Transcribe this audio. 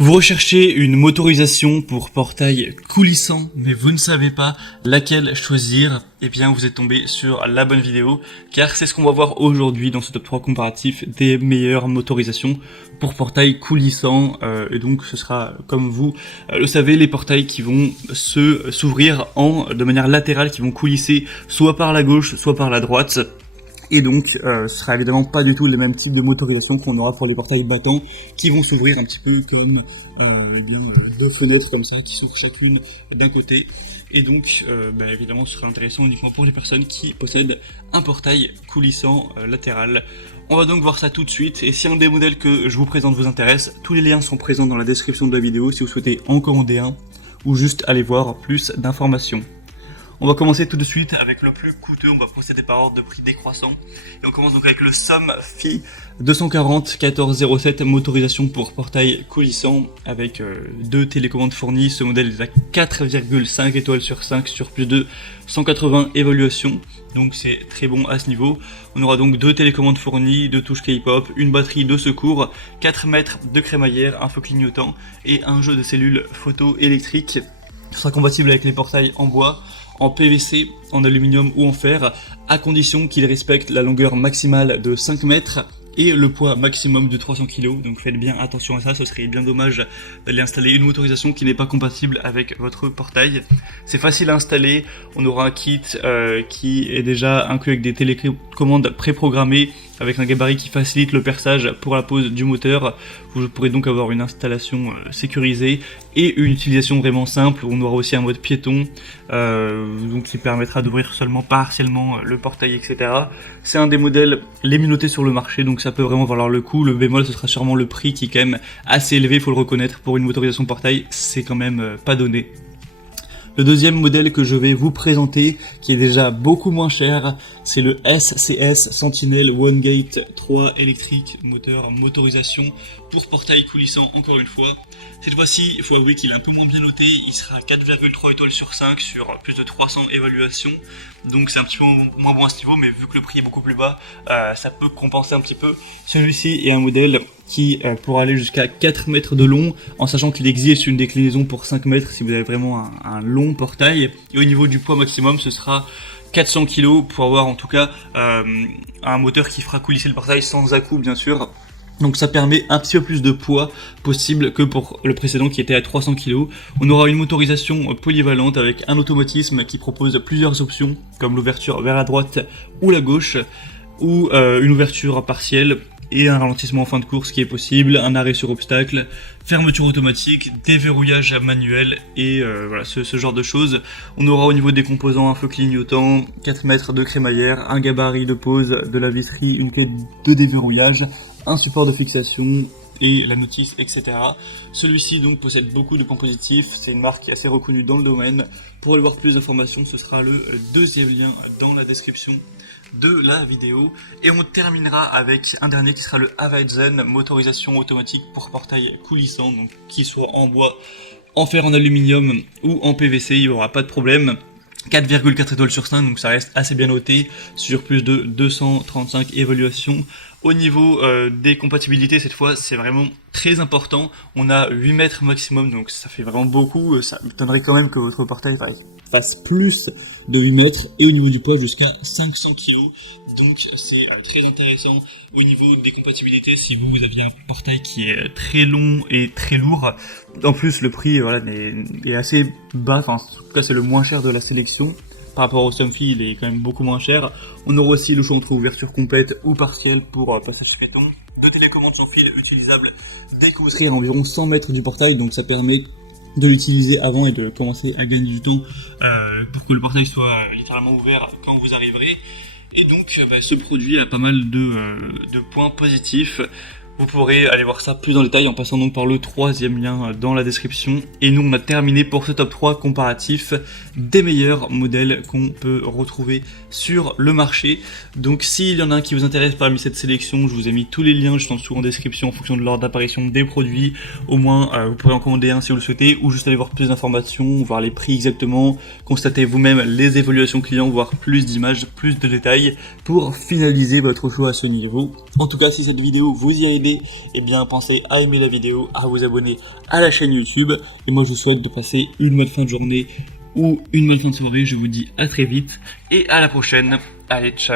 Vous recherchez une motorisation pour portail coulissant, mais vous ne savez pas laquelle choisir, eh bien vous êtes tombé sur la bonne vidéo, car c'est ce qu'on va voir aujourd'hui dans ce top 3 comparatif des meilleures motorisations pour portail coulissant, et donc ce sera, comme vous le savez, les portails qui vont s'ouvrir de manière latérale, qui vont coulisser soit par la gauche, soit par la droite. Et donc, ce sera évidemment pas du tout les mêmes types de motorisation qu'on aura pour les portails battants, qui vont s'ouvrir un petit peu comme deux fenêtres comme ça, qui s'ouvrent chacune d'un côté. Et donc, évidemment, ce sera intéressant uniquement pour les personnes qui possèdent un portail coulissant latéral. On va donc voir ça tout de suite, et si un des modèles que je vous présente vous intéresse, tous les liens sont présents dans la description de la vidéo si vous souhaitez en commander un, ou juste aller voir plus d'informations. On va commencer tout de suite avec le plus coûteux, on va procéder par ordre de prix décroissant. Et on commence donc avec le Somfy 240 1407, motorisation pour portail coulissant avec deux télécommandes fournies. Ce modèle est à 4,5 étoiles sur 5 sur plus de 180 évaluations. Donc c'est très bon à ce niveau. On aura donc deux télécommandes fournies, deux touches K-pop, une batterie de secours, 4 mètres de crémaillère, un feu clignotant et un jeu de cellules photo électriques. Ce sera compatible avec les portails en bois, en PVC, en aluminium ou en fer, à condition qu'il respecte la longueur maximale de 5 mètres et le poids maximum de 300 kg. Donc faites bien attention à ça, ce serait bien dommage d'aller installer une motorisation qui n'est pas compatible avec votre portail. C'est facile à installer, on aura un kit qui est déjà inclus avec des télécommandes préprogrammées, avec un gabarit qui facilite le perçage pour la pose du moteur. Vous pourrez donc avoir une installation sécurisée et une utilisation vraiment simple. On aura aussi un mode piéton, donc qui permettra d'ouvrir seulement partiellement le portail, etc. C'est un des modèles les mieux notés sur le marché, donc ça peut vraiment valoir le coup. Le bémol, ce sera sûrement le prix qui est quand même assez élevé, il faut le reconnaître. Pour une motorisation portail, c'est quand même pas donné. Le deuxième modèle que je vais vous présenter, qui est déjà beaucoup moins cher, c'est le SCS Sentinel One Gate 3 électrique, motorisation pour portail coulissant encore une fois. Cette fois-ci, il faut avouer qu'il est un peu moins bien noté, il sera à 4,3 étoiles sur 5 sur plus de 300 évaluations. Donc c'est un petit peu moins bon à ce niveau, mais vu que le prix est beaucoup plus bas, ça peut compenser un petit peu. Celui-ci est un modèle qui pourra aller jusqu'à 4 mètres de long, en sachant qu'il existe une déclinaison pour 5 mètres si vous avez vraiment un long portail. Et au niveau du poids maximum, ce sera 400 kg pour avoir en tout cas un moteur qui fera coulisser le portail sans à-coups bien sûr. Donc ça permet un petit peu plus de poids possible que pour le précédent qui était à 300 kg. On aura une motorisation polyvalente avec un automatisme qui propose plusieurs options, comme l'ouverture vers la droite ou la gauche, ou une ouverture partielle et un ralentissement en fin de course qui est possible, un arrêt sur obstacle, fermeture automatique, déverrouillage manuel et voilà ce genre de choses. On aura au niveau des composants un feu clignotant, 4 mètres de crémaillère, un gabarit de pose, de la viserie, une clé de déverrouillage, un support de fixation et la notice, etc. Celui-ci donc possède beaucoup de points positifs, c'est une marque qui est assez reconnue dans le domaine. Pour aller voir plus d'informations, ce sera le deuxième lien dans la description de la vidéo. Et on terminera avec un dernier qui sera le Avizen, motorisation automatique pour portail coulissant, donc qu'il soit en bois, en fer, en aluminium ou en PVC, il n'y aura pas de problème. 4,4 étoiles sur 5, donc ça reste assez bien noté sur plus de 235 évaluations. Au niveau des compatibilités, cette fois, c'est vraiment très important. On a 8 mètres maximum, donc ça fait vraiment beaucoup. Ça m'étonnerait quand même que votre portail fasse plus de 8 mètres. Et au niveau du poids, jusqu'à 500 kg. Donc c'est très intéressant au niveau des compatibilités si vous aviez un portail qui est très long et très lourd. En plus le prix est assez bas, enfin en tout cas c'est le moins cher de la sélection. Par rapport au Somfy, il est quand même beaucoup moins cher. On aura aussi le choix entre ouverture complète ou partielle pour passage piéton. Deux télécommandes sans fil utilisables dès que vous serez à environ 100 mètres du portail, donc ça permet de l'utiliser avant et de commencer à gagner du temps pour que le portail soit littéralement ouvert quand vous arriverez. Et donc ce produit a pas mal de points positifs. Vous pourrez aller voir ça plus dans le détail en passant donc par le troisième lien dans la description. Et nous on a terminé pour ce top 3 comparatif des meilleurs modèles qu'on peut retrouver sur le marché. Donc s'il y en a un qui vous intéresse parmi cette sélection, je vous ai mis tous les liens juste en dessous en description en fonction de l'ordre d'apparition des produits. Au moins vous pourrez en commander un si vous le souhaitez, ou juste aller voir plus d'informations, voir les prix exactement, constater vous-même les évaluations clients, voir plus d'images, plus de détails pour finaliser votre choix à ce niveau. En tout cas si cette vidéo vous y a aidé, idée, eh bien pensez à aimer la vidéo, à vous abonner à la chaîne YouTube. Et moi je vous souhaite de passer une bonne fin de journée ou une bonne fin de soirée. Je vous dis à très vite et à la prochaine. Allez, ciao.